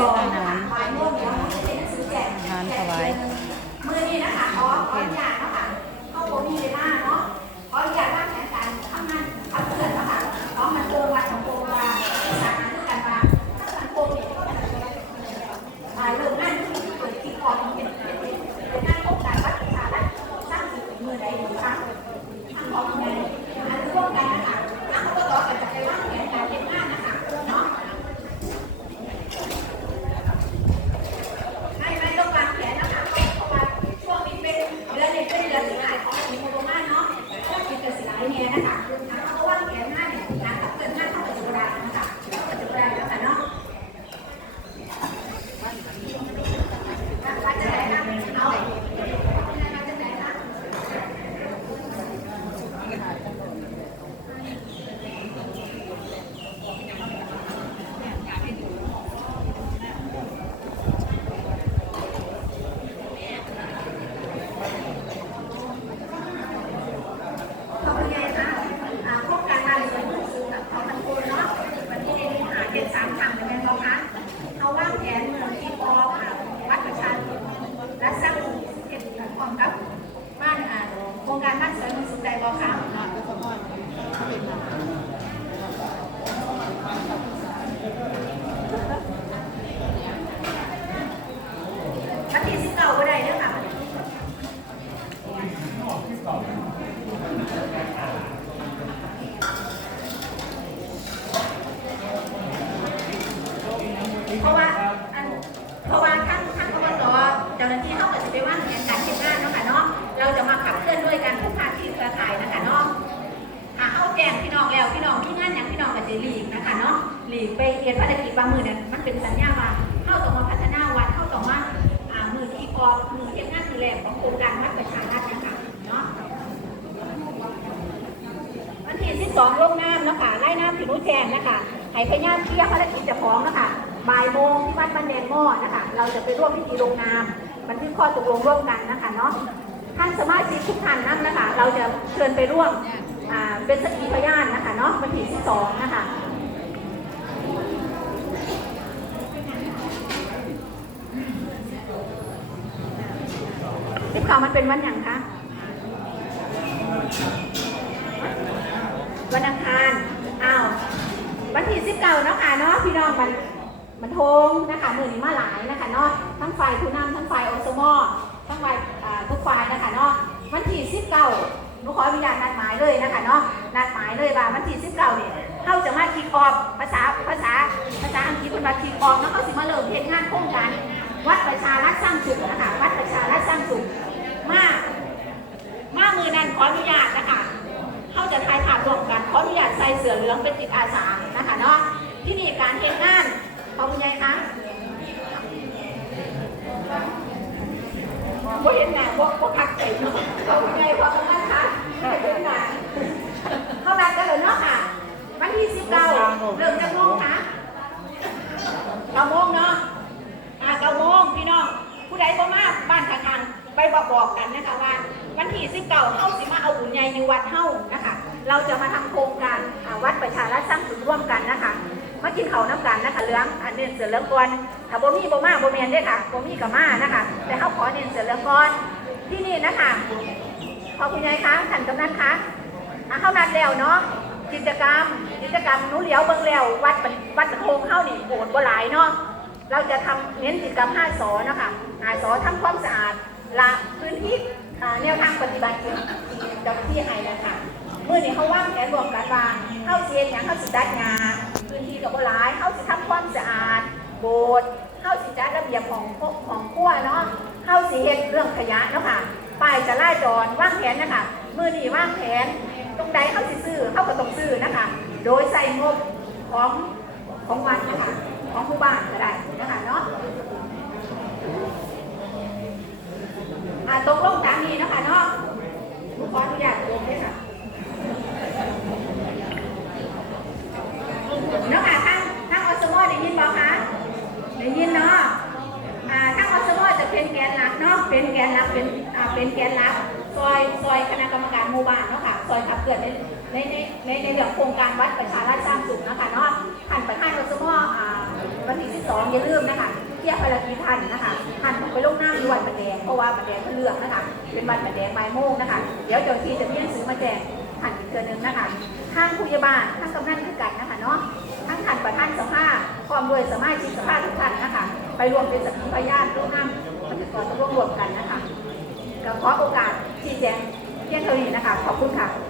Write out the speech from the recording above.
ซองนะ นค้าเนี่ยนะคะทางเขาวางแผนหน้าเนี่ยงานกับเพื่อนหน้าเข้าปัจจุบันนะคะปัจจุบันแล้วกันเนาะวัดจะไหนนะเอาวัดจะไหนนะ เขาเป็นไงคะอ่าพวกการงานเสริมสูงกับเขาพันคนเนาะวันนี้ในหาเจ็ดสามคำเป็นไงบ้างคะเขาว่างแผนเมืองที่ปออ่าวัดประชาชนและสร้างหมู่เจ็ดพร้อมกับบ้านอ่าโครงการบ้านเสริมสุขใจบ้างคะวันที่สิบเก้าก็ได้เด้อค่ะ เพราะว่าอันเพราะว่าท่านท่านอบตเจ้าหน้าที่เขาก็จะไปว่างแผนการเก็บงานเนาะค่ะเนาะเราจะมาขับเคลื่อนด้วยกันทุกภาคีเครือข่ายนะคะเนาะอ่าเข้าแจ้งพี่น้องแล้วพี่น้องที่งานอย่างพี่น้องก็จะหลีกนะคะเนาะหลีกไปเรียนภารกิจบางมือเนี่ยมันเป็นสัญญาว่าเข้าต้อมาพัฒนาวัดเข้าต้อมาอ่ามือที่พอมือเก็บงานมือแรกของโครงการวัดประชารัฐเนะคะเนาะวันที่12ร่วมน้ำนะคะไล่น้ำผิวแจงนะคะให้พญาเพียภารกิจจะพร้อมนะคะบ่ายโมงที่วัดบันแดงหม้อนะคะ เราจะไปร่วมพิธีลงนามบันทึกข้อตกลงร่วมกันนะคะเนาะท่านสมาชิกทุกท่านนั้นนะคะ เราจะเชิญไปร่วมเป็นสักขีพยานนะคะเนาะวันที่12นะคะ สิบข่ามันเป็นวันอย่างคะ วันอังคาร อ้าว วันที่สิบเก้าเนาะค่ะเนาะพี่น้องมันมันทงนะคะมือนี้มาหลายนะคะเนาะทั้งฝ่ายผู้ำทั้งฝ่ายอสมทั้งฝ่ายอ่าทุกฝ่ายนะคะเนาะวันที่สิบเก้าหนูขออนุญาตนัดหมายเลยนะคะเนาะนัดหมายเลยว่าวันที่สิบเก้าเนี่ยเข้าจะมาคิกออฟภาษาภาษาภาษาอังกฤษเป็นว่าคิกออฟแล้วเขาสิมาเริ่มเฮ็ดงานโครงการวัดประชารัฐสร้างสุขนะคะวัดประชา บ่เห็นหน้าบ่บ่คักใจเนาะขอบคุณยายขอบคุณนะคะเห็นหน้าเข้านัดกันเลยเนาะค่ะ วันที่19เกาเริ่มจากโมงคะเก้าโมงเนาะอ่าเก้าโมงพี่น้อง ผู้ใดบ่มาบ้านข้างไปบอกบอกกันนะคะว่าวันที่19เฮาสิมาเอาบุญใหญ่ในวัดเฮานะคะ เราจะมาทำโครงการวัดประชารัฐสร้างสุขร่วมกันนะคะ มากินเขาวน้ำกันนะคะเหลืองอันเน้นเสือเหลืองก่อนถ้าบ่มีบ่มาบ่แม่นเด้ค่ะบ่มีก็มานะคะ แต่เฮาขอเน้นเสือเหลืองก่อนที่นี่นะคะขอคุณยายคะท่านกำนันคะอะเข้านัดแล้วเนาะกิจกรรม กิจกรรมนูเหลียวเบิ่งแล้ววัดวัดตะโคงเฮานี่โหดบ่หลายเนาะเราจะทำเน้นกิจกรรม5สอนะคะ5สอทำความสะอาดละพื้นที่แนวทางปฏิบัติที่เจ้าที่ให้นะคะเมื่อนี้เขาว่างแผนรวมกันว่าเข้าเชียนอย่างเข้าสิดัดงาน กับบ่หลายเข้าสิทำความสะอาด โบสถ์เข้าสิจัดระเบียบของพวกของขั้วเนาะเข้าสิเฮ็ดเรื่องขยะเนาะค่ะป้ายจะล่าจรว่างแผนนะคะมือนีว่างแผน ตรงใดเข้าสิซื้อเข้าก็ต้องซื้อนะคะ โดยใส่งบของของวัดนะคะของผู้บ้านก็ได้นะคะเนาะอ่าตกลงตามนี้นะคะเนาะหนูขออนุญาตลงด้วยค่ะเนาะค่ะทางทางอสมอได้ยินบ่คะได้ยินเนาะอ่าทางอสมอจะเป็นแกนหลัก เป็นแกนหลักเป็นอ่าเป็นแกนหลักซอยซอยคณะกรรมการหมู่บ้านเนาะค่ะซอยขับเคลื่อนในในในในในเรื่องโครงการวัดประชารัฐสร้างสุขเนาะคะเนาะท่านประธานอสมออ่าวันที่12อย่าลืมนะคะเทียวภารกิจทันนะคะทันไปลงหน้าที่วันบันแดงเพราะว่าบันแดงเลือกนะคะเป็นวันบันแดงบ่ายโมงนะคะเดี๋ยวเจ้าที่จะมีหนังสือมาแจ้งทันอีกเดือนึงนะคะทางผู้ใหญ่บ้านทางกำนันคือกันนะคะเนาะทั้งทันประธานสภาพร้อมด้วยสมาชิกสภาทุกท่านนะคะไปรวมเป็นสักขีพยานร่วมนำ ปฏิกรร่วมรวมกันนะคะก็ขอโอกาสชี้แจงเพียงเท่านี้นะคะ ขอบคุณค่ะ